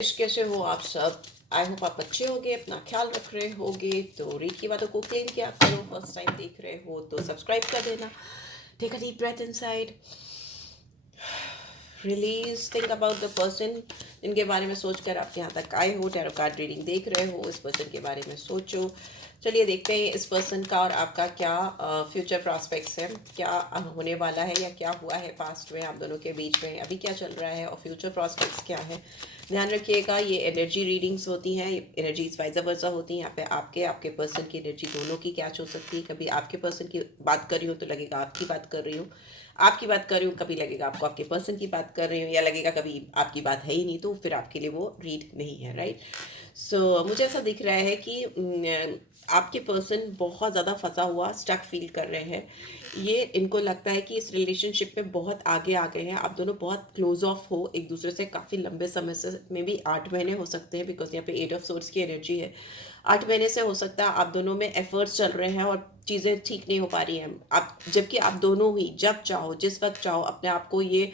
कैसे हो आप सब। आई होप आप अच्छे होगे, अपना ख्याल रख रहे होगे। तो रीड की बातों को क्लेम किया करो। फर्स्ट टाइम देख रहे हो तो सब्सक्राइब कर देना। Take a deep breath inside, release, think about the person जिनके बारे में सोचकर आप यहाँ तक आए हो। टैरो कार्ड रीडिंग देख रहे हो, इस पर्सन के बारे में सोचो। चलिए देखते हैं इस पर्सन का और आपका क्या फ्यूचर प्रॉस्पेक्ट्स है, क्या होने वाला है या क्या हुआ है पास्ट में आप दोनों के बीच में, अभी क्या चल रहा है और फ्यूचर प्रॉस्पेक्ट्स क्या है। ध्यान रखिएगा, ये एनर्जी रीडिंग्स होती हैं, एनर्जीज वाइज वर्सा होती हैं। यहाँ पे आपके आपके पर्सन की एनर्जी दोनों की कैच हो सकती है। कभी आपके पर्सन की बात कर रही हो तो लगेगा आपकी बात कर रही हूँ, आपकी बात कर रही हूँ कभी लगेगा आपको आपके पर्सन की बात कर रही हूँ, या लगेगा कभी आपकी बात है ही नहीं तो फिर आपके लिए वो रीड नहीं है, राइट। सो मुझे ऐसा दिख रहा है कि आपके पर्सन बहुत ज़्यादा फंसा हुआ स्टक फील कर रहे हैं। ये इनको लगता है कि इस रिलेशनशिप में बहुत आगे आ गए हैं, आप दोनों बहुत क्लोज ऑफ हो एक दूसरे से काफ़ी लंबे समय से, में भी 8 महीने हो सकते हैं, बिकॉज यहाँ पे 8 ऑफ सोर्ड्स की एनर्जी है। 8 महीने से हो सकता है आप दोनों में एफर्ट्स चल रहे हैं और चीज़ें ठीक नहीं हो पा रही हैं। आप जबकि आप दोनों ही जब चाहो जिस वक्त चाहो अपने आप को ये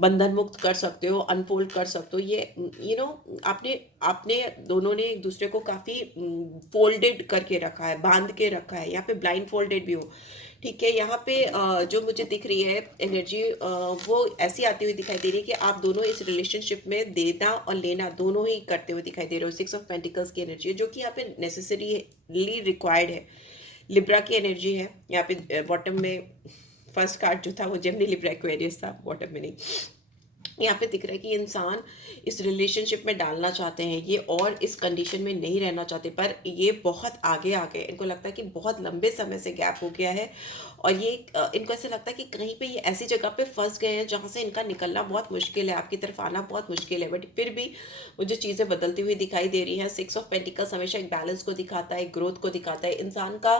बंधन मुक्त कर सकते हो, अनफोल्ड कर सकते हो। ये आपने आपने दोनों ने एक दूसरे को काफ़ी फोल्डेड करके रखा है, बांध के रखा है। यहाँ पे ब्लाइंड फोल्डेड भी हो, ठीक है। यहाँ पे जो मुझे दिख रही है एनर्जी, वो ऐसी आती हुई दिखाई दे रही है कि आप दोनों इस रिलेशनशिप में देना और लेना दोनों ही करते हुए दिखाई दे रहे हो। 6 ऑफ पेंटिकल्स की एनर्जी है जो कि यहाँ पे नेसेसरीली रिक्वायर्ड है। लिब्रा की एनर्जी है यहाँ पे बॉटम में। फर्स्ट कार्ड जो था वो जेमिनी लिब्रा एक्वेरियस था, बॉटम में नहीं। यहाँ पे दिख रहा है कि इंसान इस रिलेशनशिप में डालना चाहते हैं ये, और इस कंडीशन में नहीं रहना चाहते, पर ये बहुत आगे आ गए। इनको लगता है कि बहुत लंबे समय से गैप हो गया है, और ये इनको ऐसे लगता है कि कहीं पे ये ऐसी जगह पे फंस गए हैं जहाँ से इनका निकलना बहुत मुश्किल है, आपकी तरफ आना बहुत मुश्किल है। बट फिर भी मुझे चीज़ें बदलती हुई दिखाई दे रही हैं। 6 ऑफ पेंटिकल्स हमेशा एक बैलेंस को दिखाता है, एक ग्रोथ को दिखाता है। इंसान का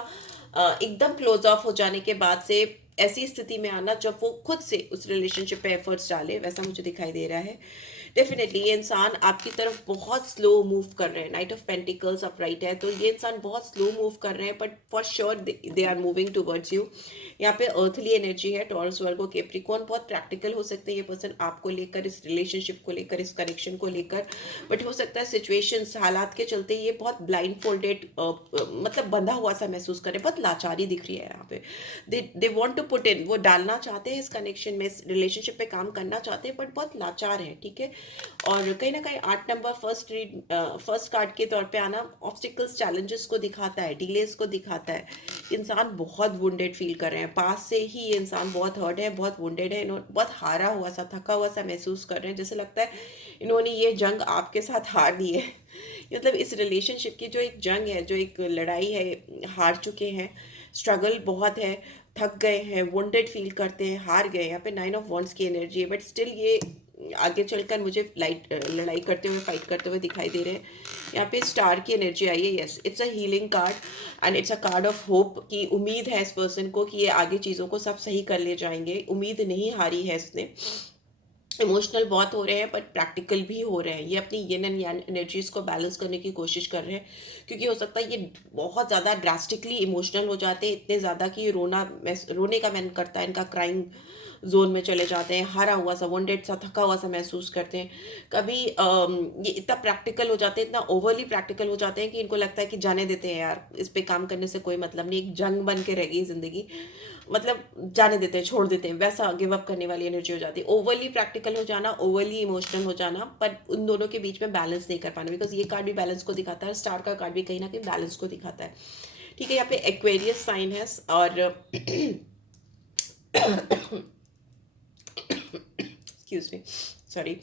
एकदम क्लोज ऑफ हो जाने के बाद से ऐसी स्थिति में आना जब वो खुद से उस रिलेशनशिप पे एफर्ट्स डाले, वैसा मुझे दिखाई दे रहा है। डेफिनेटली ये इंसान आपकी तरफ बहुत स्लो मूव कर रहे हैं। नाइट ऑफ पेंटिकल्स अपराइट है तो ये इंसान बहुत स्लो मूव कर रहे हैं, but for sure they are moving towards you. यहाँ पे अर्थली एनर्जी है, टॉरस, वर्गो, कैप्रिकॉर्न। बहुत प्रैक्टिकल हो सकते हैं ये पर्सन आपको लेकर, इस रिलेशनशिप को लेकर, इस कनेक्शन को लेकर। बट हो सकता है सिचुएशंस, हालात के चलते ये बहुत ब्लाइंड फोल्डेड, मतलब बंधा हुआ सा महसूस करे, बहुत लाचारी दिख रही है यहाँ पे। They want to put in, वो डालना चाहते हैं इस कनेक्शन में, इस रिलेशनशिप पे काम करना चाहते हैं, बट बहुत लाचार है, ठीक है। और कहीं ना कहीं 8 नंबर फर्स्ट कार्ड के तौर पे आना ऑब्स्टिकल्स, चैलेंजेस को दिखाता है, डिलेस को दिखाता है। इंसान बहुत वुंडेड फील कर रहे हैं, पास से ही ये इंसान बहुत हर्ट है, बहुत वुंडेड है। इन्होंने बहुत हारा हुआ सा, थका हुआ सा महसूस कर रहे हैं, जैसे लगता है इन्होंने ये जंग आपके साथ हार दी है। मतलब इस रिलेशनशिप की जो एक जंग है, जो एक लड़ाई है, हार चुके हैं। स्ट्रगल बहुत है, थक गए हैं, वुंडेड फील करते हैं, हार गए। यहाँ पे 9 ऑफ वॉन्ड्स की एनर्जी है, बट स्टिल ये आगे चलकर मुझे लड़ाई करते हुए, फाइट करते हुए दिखाई दे रहे हैं। यहाँ पे स्टार की एनर्जी आई है। Yes, it's a healing card and it's a card of hope, की उम्मीद है इस पर्सन को कि ये आगे चीज़ों को सब सही कर ले जाएंगे। उम्मीद नहीं हारी है इसने। इमोशनल बहुत हो रहे हैं बट प्रैक्टिकल भी हो रहे हैं। ये अपनी यिन एंड yang एनर्जीज को बैलेंस करने की कोशिश कर रहे हैं, क्योंकि हो सकता है ये बहुत ज़्यादा ड्रास्टिकली इमोशनल हो जाते हैं, इतने ज़्यादा कि रोने का मन करता है, इनका क्राइम जोन में चले जाते हैं, हारा हुआ सा, वॉन्डेड सा, थका हुआ सा महसूस करते हैं। कभी ये इतना प्रैक्टिकल हो जाते हैं, इतना ओवरली प्रैक्टिकल हो जाते हैं कि इनको लगता है कि जाने देते हैं यार, इस पे काम करने से कोई मतलब नहीं, एक जंग बन के रह गई ज़िंदगी, मतलब जाने देते हैं, छोड़ देते हैं, वैसा गिव अप करने वाली एनर्जी हो जाती है। ओवरली प्रैक्टिकल हो जाना, ओवरली इमोशनल हो जाना, पर उन दोनों के बीच में बैलेंस नहीं कर पाना, बिकॉज ये कार्ड भी बैलेंस को दिखाता है, स्टार का कार्ड भी कहीं ना कहीं बैलेंस को दिखाता है, ठीक है। यहाँ पे एक्वेरियस साइन है, और एक्सक्यूज मी, सॉरी,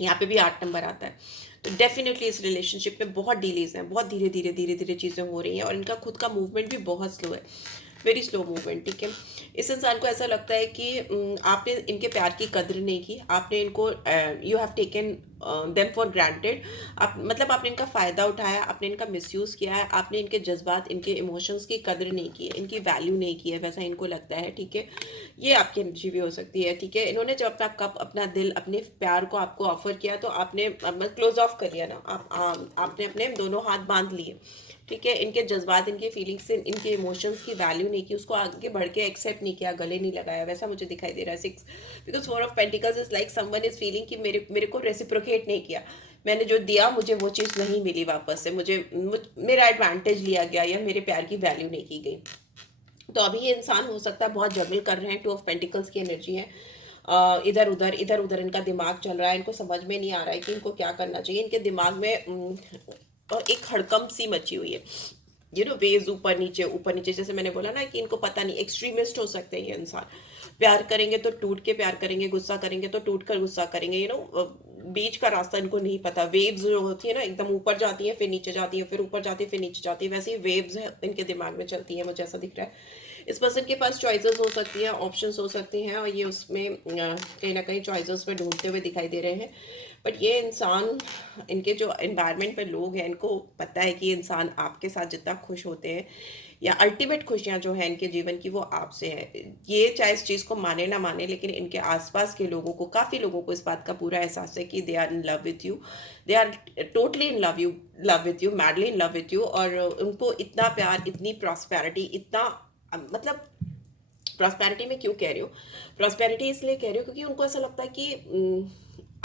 यहाँ पे भी 8 नंबर आता है। तो डेफिनेटली इस रिलेशनशिप में बहुत डिलेज हैं, बहुत धीरे धीरे धीरे धीरे चीज़ें हो रही हैं, और इनका खुद का मूवमेंट भी बहुत स्लो है, वेरी स्लो मूवमेंट, ठीक है। इस इंसान को ऐसा लगता है कि आपने इनके प्यार की कदर नहीं की, आपने इनको, you have taken them for granted. आप मतलब आपने इनका फ़ायदा उठाया, आपने इनका मिसयूज़ किया है, आपने इनके जज्बात, इनके इमोशंस की कदर नहीं की है, इनकी वैल्यू नहीं की है, वैसा इनको लगता है, ठीक है। ये आपकी एनर्जी भी हो सकती है, ठीक है। इन्होंने जब अपना कप, अपना दिल, अपने प्यार को आपको ऑफर किया तो आपने क्लोज ऑफ कर लिया ना, आपने अपने दोनों हाथ बांध लिए, ठीक है। इनके जज्बात, इनके फीलिंग्स, इनके इमोशंस की वैल्यू नहीं की, उसको आगे बढ़ के एक्सेप्ट नहीं किया, गले नहीं लगाया, वैसा मुझे दिखाई दे रहा है। 6, because 4 of pentacles is like someone is feeling कि मेरे को रेसिप्रोकेट रेसिप्रोकेट नहीं किया, मैंने जो दिया मुझे वो चीज़ नहीं मिली वापस से, मेरा एडवांटेज लिया गया या मेरे प्यार की वैल्यू नहीं की गई। तो अभी ये इंसान हो सकता है बहुत जमिल कर रहे हैं, 2 ऑफ पेंटिकल्स की एनर्जी है। इधर उधर इनका दिमाग चल रहा है, इनको समझ में नहीं आ रहा है कि इनको क्या करना चाहिए। इनके दिमाग में और एक हड़कंप सी मची हुई है, वेव्स ऊपर नीचे, जैसे मैंने बोला ना कि इनको पता नहीं, एक्सट्रीमिस्ट हो सकते हैं ये इंसान। प्यार करेंगे तो टूट के प्यार करेंगे, गुस्सा करेंगे तो टूट कर गुस्सा करेंगे, बीच का रास्ता इनको नहीं पता। वेव्स जो होती है ना, एकदम ऊपर जाती है फिर नीचे जाती है, फिर ऊपर जाती है फिर नीचे जाती है, वैसे ही वेव्स है इनके दिमाग में चलती है, मुझे ऐसा दिख रहा है। इस पर्सन के पास चॉइसेस हो सकती हैं, ऑप्शंस हो सकती हैं, और ये उसमें कहीं ना कहीं चॉइसेस में ढूंढते हुए दिखाई दे रहे हैं। बट ये इंसान, इनके जो एनवायरनमेंट पे लोग हैं, इनको पता है कि ये इंसान आपके साथ जितना खुश होते हैं या अल्टीमेट खुशियां जो है इनके जीवन की वो आपसे है। ये चाहे इस चीज़ को माने ना माने, लेकिन इनके आसपास के लोगों को, काफ़ी लोगों को इस बात का पूरा एहसास है कि they are in love with you, they are totally in love with you, madly in love with you. और उनको इतना प्यार, इतनी प्रॉस्पेरिटी, इतना मतलब, प्रॉस्पेरिटी में क्यों कह रही हूँ, प्रॉस्पेरिटी इसलिए कह रही हूँ क्योंकि उनको ऐसा लगता है कि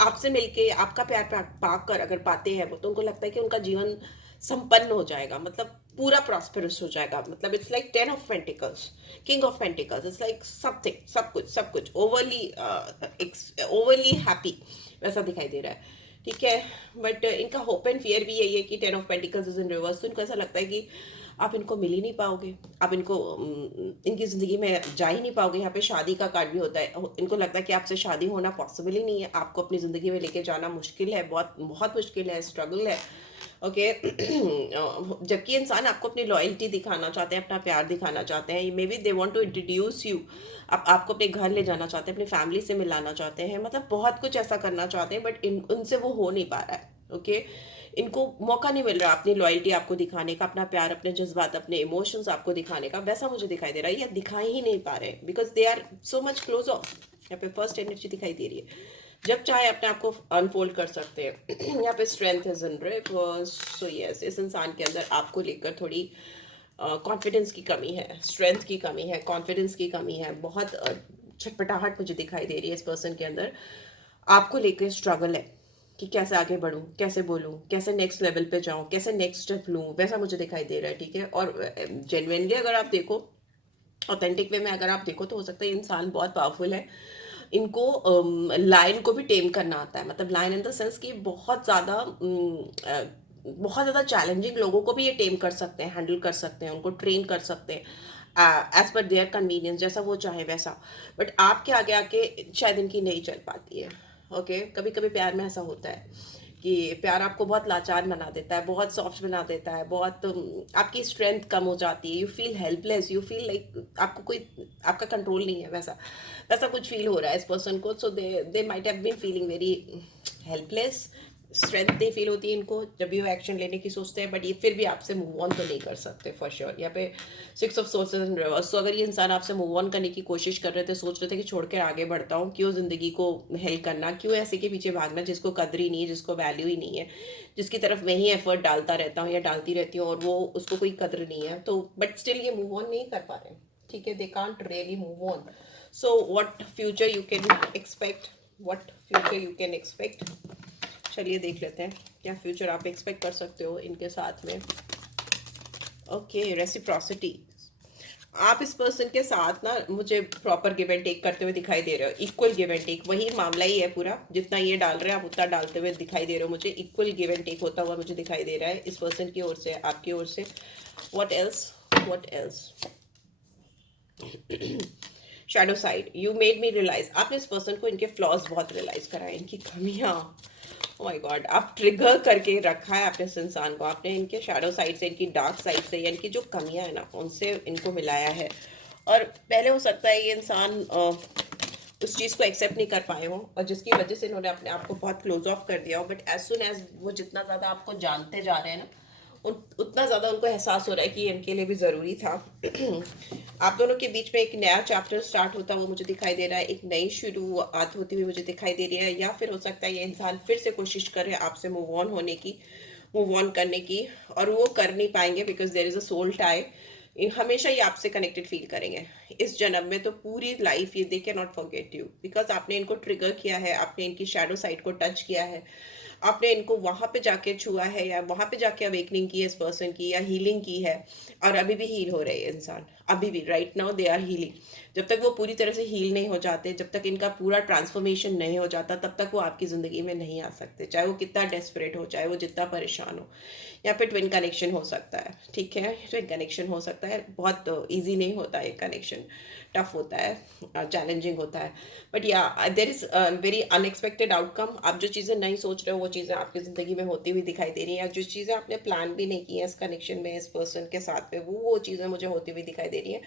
आपसे मिलके, आपका प्यार पाक कर अगर पाते हैं वो, तो उनको लगता है कि उनका जीवन संपन्न हो जाएगा, मतलब पूरा प्रॉस्पेरस हो जाएगा। मतलब it's like 10 of pentacles, king of pentacles, it's like something, सब कुछ ओवरली हैप्पी, वैसा दिखाई दे रहा है। ठीक है, बट इनका होप एंड फियर भी यही है कि 10 of pentacles is in reverse. तो इनको ऐसा लगता है कि आप इनको मिल ही नहीं पाओगे, आप इनको इनकी ज़िंदगी में जा ही नहीं पाओगे। यहाँ पे शादी का कार्ड भी होता है, इनको लगता है कि आपसे शादी होना पॉसिबल ही नहीं है, आपको अपनी ज़िंदगी में लेके जाना मुश्किल है, बहुत बहुत मुश्किल है, स्ट्रगल है। ओके जबकि इंसान आपको अपनी लॉयल्टी दिखाना चाहते हैं, अपना प्यार दिखाना चाहते हैं, maybe they want to introduce you, आपको अपने घर ले जाना चाहते हैं, अपनी फैमिली से मिलाना चाहते हैं, मतलब बहुत कुछ ऐसा करना चाहते हैं, बट उनसे वो हो नहीं पा रहा है। ओके इनको मौका नहीं मिल रहा अपनी लॉयल्टी आपको दिखाने का, अपना प्यार, अपने जज्बात, अपने इमोशंस आपको दिखाने का, वैसा मुझे दिखाई दे रहा है, या दिखाई ही नहीं पा रहे, because they are so much close off. यहाँ पे फर्स्ट एनर्जी दिखाई दे रही है, जब चाहे अपने आप को अनफोल्ड कर सकते हैं। यहाँ पे strength is in reverse. So yes, इस इंसान के अंदर आपको लेकर थोड़ी कॉन्फिडेंस की कमी है, स्ट्रेंथ की कमी है, कॉन्फिडेंस की कमी है, बहुत छटपटाहट मुझे दिखाई दे रही है इस पर्सन के अंदर। आपको लेकर स्ट्रगल है कि कैसे आगे बढ़ूं, कैसे बोलूं, कैसे नेक्स्ट लेवल पे जाऊं, कैसे नेक्स्ट स्टेप लूं, वैसा मुझे दिखाई दे रहा है। ठीक है, और जेन्युइनली अगर आप देखो, ऑथेंटिक वे में अगर आप देखो, तो हो सकता है इंसान बहुत पावरफुल है, इनको लायन को भी टेम करना आता है, मतलब लायन इन द सेंस कि बहुत ज़्यादा चैलेंजिंग लोगों को भी ये टेम कर सकते हैं, हैंडल कर सकते हैं, उनको ट्रेन कर सकते हैं एज पर देयर कन्वीनियंस, जैसा वो चाहे वैसा। बट आपके आगे आके शायद इनकी नहीं चल पाती है। ओके कभी कभी प्यार में ऐसा होता है कि प्यार आपको बहुत लाचार बना देता है, बहुत सॉफ्ट बना देता है, बहुत आपकी स्ट्रेंथ कम हो जाती है, you feel helpless, you feel like आपको कोई, आपका कंट्रोल नहीं है, वैसा वैसा कुछ फील हो रहा है इस पर्सन को। So they might have been feeling very helpless, strength नहीं फील होती है इनको जब भी वो एक्शन लेने की सोचते हैं, बट ये फिर भी आपसे मूव ऑन तो नहीं कर सकते फॉर श्योर। यहाँ पे 6 ऑफ सोर्सेज इन रिवर्स। तो अगर ये इंसान आपसे मूव ऑन करने की कोशिश कर रहे थे, सोच रहे थे कि छोड़कर आगे बढ़ता हूँ, क्यों ज़िंदगी को हेल्प करना, क्यों ऐसे के पीछे भागना जिसको कदर ही नहीं है, जिसको वैल्यू ही नहीं है, जिसकी तरफ मैं ही एफर्ट डालता रहता हूँ या डालती रहती हूँ और वो उसको कोई कदर नहीं है, तो बट स्टिल ये मूव ऑन नहीं कर पा रहे। ठीक है, they can't really move on. So what future you can expect, what future you can expect, चलिए देख लेते हैं क्या फ्यूचर आप एक्सपेक्ट कर सकते हो इनके साथ में। ओके रेसिप्रोसिटी, आप इस पर्सन के साथ ना मुझे प्रॉपर गिव एंड टेक करते हुए दिखाई दे रहे हो, इक्वल गिव एंड टेक, वही मामला ही है पूरा, जितना ये डाल रहे हैं आप उतना डालते हुए दिखाई दे रहे हो मुझे, इक्वल गिव एंड टेक होता हुआ मुझे दिखाई दे रहा है इस पर्सन की ओर से, आपकी ओर से। What else, what else, shadow side, you made me realise, आपने इस पर्सन को इनके फ्लॉज बहुत रियलाइज कराए, इनकी कमियां, ओह माय गॉड, आप ट्रिगर करके रखा है आपने इस इंसान को, आपने इनके शैडो साइड से, इनकी डार्क साइड से, या इनकी जो कमियां है ना उनसे इनको मिलाया है। और पहले हो सकता है ये इंसान उस चीज़ को एक्सेप्ट नहीं कर पाए हो, और जिसकी वजह से इन्होंने अपने आप को बहुत क्लोज ऑफ कर दिया हो, बट एज सुन एज वो जितना ज़्यादा आपको जानते जा रहे हैं ना, उतना ज़्यादा उनको एहसास हो रहा है कि इनके लिए भी ज़रूरी था। आप दोनों के बीच में एक नया चैप्टर स्टार्ट होता वो मुझे दिखाई दे रहा है, एक नई शुरुआत होती हुई मुझे दिखाई दे रही है, या फिर हो सकता है ये इंसान फिर से कोशिश करे आपसे मूव ऑन होने की, मूव ऑन करने की, और वो कर नहीं पाएंगे because there is a soul tie. हमेशा ये आपसे कनेक्टेड फील करेंगे इस जन्म में, तो पूरी लाइफ ये they can not forget you, because आपने इनको ट्रिगर किया है, आपने इनकी शैडो साइड को टच किया है, आपने इनको वहां पे जाके छुआ है, या वहां पे जाके अवेकनिंग की है इस पर्सन की, या हीलिंग की है, और अभी भी हील हो रहे हैं इंसान, अभी भी right now they are healing. जब तक वो पूरी तरह से हील नहीं हो जाते, जब तक इनका पूरा ट्रांसफॉर्मेशन नहीं हो जाता, तब तक वो आपकी ज़िंदगी में नहीं आ सकते, चाहे वो कितना डेस्परेट हो, चाहे वो जितना परेशान हो। यहाँ पे ट्विन कनेक्शन हो सकता है, ठीक है, ट्विन कनेक्शन हो सकता है, बहुत ईजी नहीं होता है कनेक्शन, टफ होता है, चैलेंजिंग होता है, बट या there is very unexpected outcome. आप जो चीज़ें नहीं सोच रहे हो वो चीज़ें आपकी ज़िंदगी में होती हुई दिखाई दे रही हैं, या जो चीज़ें आपने प्लान भी नहीं की है इस कनेक्शन में, इस पर्सन के साथ में, वो चीज़ें मुझे होती हुई दिखाई दे रही हैं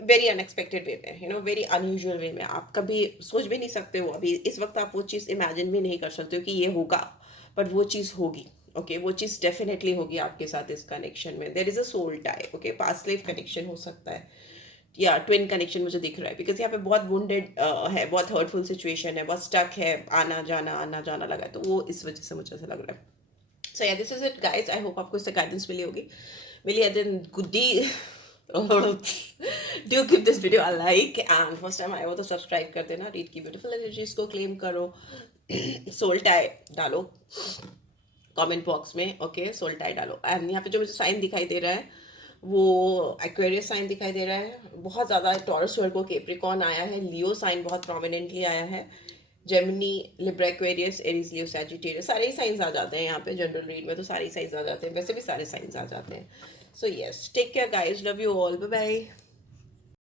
वेरी अनएक्सपेक्टेड वे में, वेरी अनयूजुअल वे में। आप कभी सोच भी नहीं सकते हो, अभी इस वक्त आप वो चीज़ इमेजिन भी नहीं कर सकते हो कि ये होगा, बट वो चीज़ होगी। ओके, वो चीज़ डेफिनेटली होगी आपके साथ इस कनेक्शन में। There is a soul tie, okay, past life connection हो सकता है, या ट्विन कनेक्शन मुझे दिख रहा है, बिकॉज यहाँ पे बहुत वुंडेड है, बहुत हर्टफुल सिचुएशन है, बहुत स्टक है, आना जाना लगा है, तो वो इस वजह से मुझे ऐसा लग रहा है। So yeah this is it guys, I hope आपको इससे गाइडेंस मिली होगी, मिली है, देन गुड डी। Do give this video a like, and first time आए हो तो सब्सक्राइब कर देना। रीड की ब्यूटीफुल एनर्जीज को क्लेम करो। सोल टाई डालो कमेंट बॉक्स में, ओके, सोल टाई डालो। एंड यहाँ पे जो मुझे साइन दिखाई दे रहा है वो एक्वेरियस साइन दिखाई दे रहा है, बहुत ज़्यादा टॉरस वर्गो केप्रिकॉन आया है, लियो साइन बहुत प्रोमिनेंटली आया है, जेमिनी, लिब्रा, एक्वेरियस, एरीज, लियो, सैजिटेरियस, सारे ही साइंस आ जाते हैं यहाँ पे। जनरल रीड में तो सारे ही साइंस आ जाते हैं, वैसे भी सारे साइंस आ जाते हैं। So yes, take care guys, love you all, bye bye.